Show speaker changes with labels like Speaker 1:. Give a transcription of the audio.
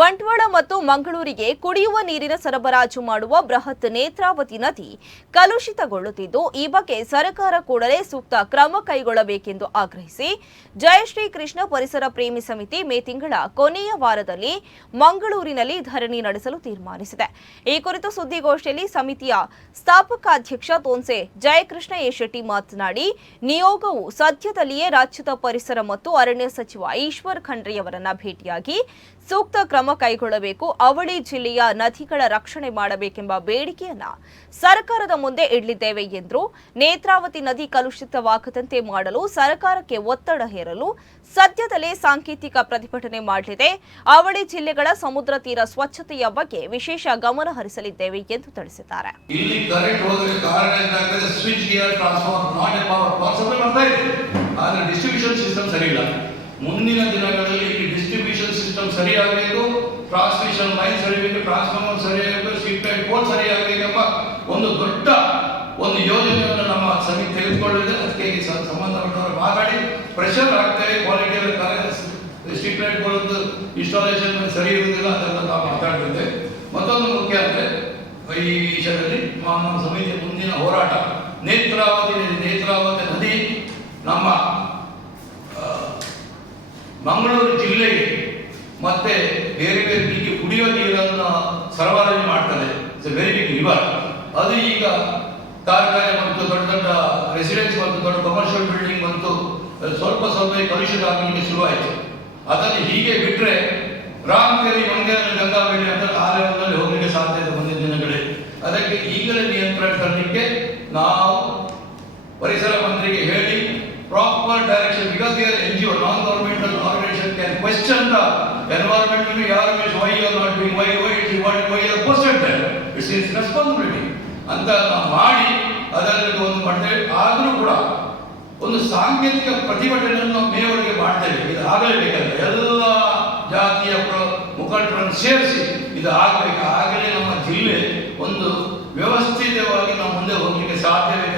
Speaker 1: ಬಂಟ್ವಾಳ ಮತ್ತು ಮಂಗಳೂರಿಗೆ ಕುಡಿಯುವ ನೀರಿನ ಸರಬರಾಜು ಮಾಡುವ ಬೃಹತ್ ನೇತ್ರಾವತಿ ನದಿ ಕಲುಷಿತಗೊಳ್ಳುತ್ತಿದ್ದು, ಈ ಬಗ್ಗೆ ಸರ್ಕಾರ ಕೂಡಲೇ ಸೂಕ್ತ ಕ್ರಮ ಕೈಗೊಳ್ಳಬೇಕೆಂದು ಆಗ್ರಹಿಸಿ, ಜಯಶ್ರೀ ಕೃಷ್ಣ ಪರಿಸರ ಪ್ರೇಮಿ ಸಮಿತಿ ಮೇ ತಿಂಗಳ ಕೊನೆಯ ವಾರದಲ್ಲಿ ಮಂಗಳೂರಿನಲ್ಲಿ ಧರಣಿ ನಡೆಸಲು ತೀರ್ಮಾನಿಸಿದೆ. ಈ ಕುರಿತು ಸುದ್ದಿಗೋಷ್ಠಿಯಲ್ಲಿ ಸಮಿತಿಯ ಸ್ಥಾಪಕಾಧ್ಯಕ್ಷ ತೋನ್ಸೆ ಜಯಕೃಷ್ಣ ಎ ಶೆಟ್ಟಿ ಮಾತನಾಡಿ, ನಿಯೋಗವು ಸದ್ಯದಲ್ಲಿಯೇ ರಾಜ್ಯದ ಪರಿಸರ ಮತ್ತು ಅರಣ್ಯ ಸಚಿವ ಈಶ್ವರ್ ಖಂಡ್ರೆಯವರನ್ನ ಭೇಟಿಯಾಗಿ ಸೂಕ್ತ ಕ್ರಮ ಕೈಗೊಳ್ಳಬೇಕು, ಅವಳಿ ಜಿಲ್ಲೆಯ ನದಿಗಳ ರಕ್ಷಣೆ ಮಾಡಬೇಕೆಂಬ ಬೇಡಿಕೆಯನ್ನ ಸರ್ಕಾರದ ಮುಂದೆ ಇಡಲಿದ್ದೇವೆ ಎಂದರು. ನೇತ್ರಾವತಿ ನದಿ ಕಲುಷಿತವಾಗದಂತೆ ಮಾಡಲು ಸರ್ಕಾರಕ್ಕೆ ಒತ್ತಡ ಹೇರಲು ಸದ್ಯದಲ್ಲೇ ಸಾಂಕೇತಿಕ ಪ್ರತಿಭಟನೆ ಮಾಡಲಿದೆ. ಅವಳಿ ಜಿಲ್ಲೆಗಳ ಸಮುದ್ರ ತೀರ ಸ್ವಚ್ಛತೆಯ ಬಗ್ಗೆ ವಿಶೇಷ ಗಮನ ಹರಿಸಲಿದ್ದೇವೆ ಎಂದು ತಿಳಿಸಿದ್ದಾರೆ.
Speaker 2: ಮುಂದಿನ ದಿನಗಳಲ್ಲಿ ಡಿಸ್ಟ್ರಿಬ್ಯೂಷನ್ ಸಿಸ್ಟಮ್ ಸರಿಯಾಗಬೇಕು ಟ್ರಾನ್ಸ್ಮಿಷನ್ ಲೈನ್ ಸರಿಬೇಕು ಟ್ರಾನ್ಸ್ಫಾರ್ಮರ್ ಸರಿಯಾಗಬೇಕು ಸ್ಟ್ರೀಟ್ ಲೈಟ್ ಪೋಲ್ ಸರಿಯಾಗಬೇಕೆಂಬ ಒಂದು ದೊಡ್ಡ ಒಂದು ಯೋಜನೆಯನ್ನು ನಮ್ಮ ಸಮಿತಿ ತೆಗೆದುಕೊಳ್ಳಿದೆ ಅದಕ್ಕೆ ಈ ಸಂಬಂಧಪಟ್ಟವರು ಮಾತಾಡಿ ಪ್ರೆಷರ್ ಆಗ್ತೇವೆ ಕ್ವಾಲಿಟಿ ಸ್ಟ್ರೀಟ್ ಲೈಟ್ ಗಳದ್ದು ಇನ್ಸ್ಟಾಲೇಷನ್ ಸರಿ ಇರುವುದಿಲ್ಲ, ಅದೆಲ್ಲ ನಾವು ಮಾತಾಡ್ತಿದ್ದೆ. ಮತ್ತೊಂದು ಮುಖ್ಯ ಅಂದರೆ, ಈ ವಿಷಯದಲ್ಲಿ ನಮ್ಮ ಸಮಿತಿ ಮುಂದಿನ ಹೋರಾಟ, ನೇತ್ರಾವತಿ ನೇತ್ರಾವತಿ ನದಿ ನಮ್ಮ ಮಂಗಳೂರು ಜಿಲ್ಲೆಗೆ ಮತ್ತೆ ಬೇರೆ ಬೇರೆ ರೀತಿಯ ಕುಡಿಯುವ ನೀರನ್ನು ಸರಬರಾಜು ಮಾಡ್ತದೆ. ಇಟ್ಸ್ ವೆರಿ ಬಿಗ್ ರಿವರ್ ಅದು ಈಗ ಕಾರ್ಖಾನೆ ಮತ್ತು ದೊಡ್ಡ ದೊಡ್ಡ ರೆಸಿಡೆನ್ಸ್ ಮತ್ತು ದೊಡ್ಡ ಕಮರ್ಷಿಯಲ್ ಬಿಲ್ಡಿಂಗ್ ಮತ್ತು ಸ್ವಲ್ಪ ಸ್ವಲ್ಪ ಕಲುಷಿತ ಆಗಲಿಕ್ಕೆ ಶುರುವಾಯಿತು. ಅದನ್ನು ಹೀಗೆ ಬಿಟ್ಟರೆ ರಾಮಕೆರೆ ಮಂಗೇರಿ ಗಂಗಾವಳಿ ಅಂತ ಆ ಲೆವೆಲ್ನಲ್ಲಿ ಹೋಗಲಿಕ್ಕೆ ಸಾಧ್ಯತೆ ಮುಂದಿನ ದಿನಗಳಲ್ಲಿ. ಅದಕ್ಕೆ ಈಗಲೇ ನಿಯಂತ್ರಣ ತರಲಿಕ್ಕೆ ನಾವು ಪರಿಸರ organisation can question why you ಯಾರು why doing, why, why why it what why are posted it's is responsibility. ಅಂತ ಮಾಡಿ ಅದರಲ್ಲಿ ಒಂದು ಮಾಡ್ತೇವೆ ಆದರೂ ಕೂಡ ಒಂದು ಸಾಂಕೇತಿಕ ಪ್ರತಿಭಟನೆಯನ್ನು ಮೇವರಿಗೆ ಮಾಡ್ತೇವೆ. ಇದು ಆಗಲೇಬೇಕಂತ ಎಲ್ಲ ಜಾತಿಯ ಮುಖಂಡರನ್ನು ಸೇರಿಸಿ ಇದು ಆಗಬೇಕು. ಆಗಲೇ ನಮ್ಮ ಜಿಲ್ಲೆ ಒಂದು ವ್ಯವಸ್ಥಿತವಾಗಿ ನಾವು ಮುಂದೆ ಹೋಗಲಿಕ್ಕೆ ಸಾಧ್ಯವೇ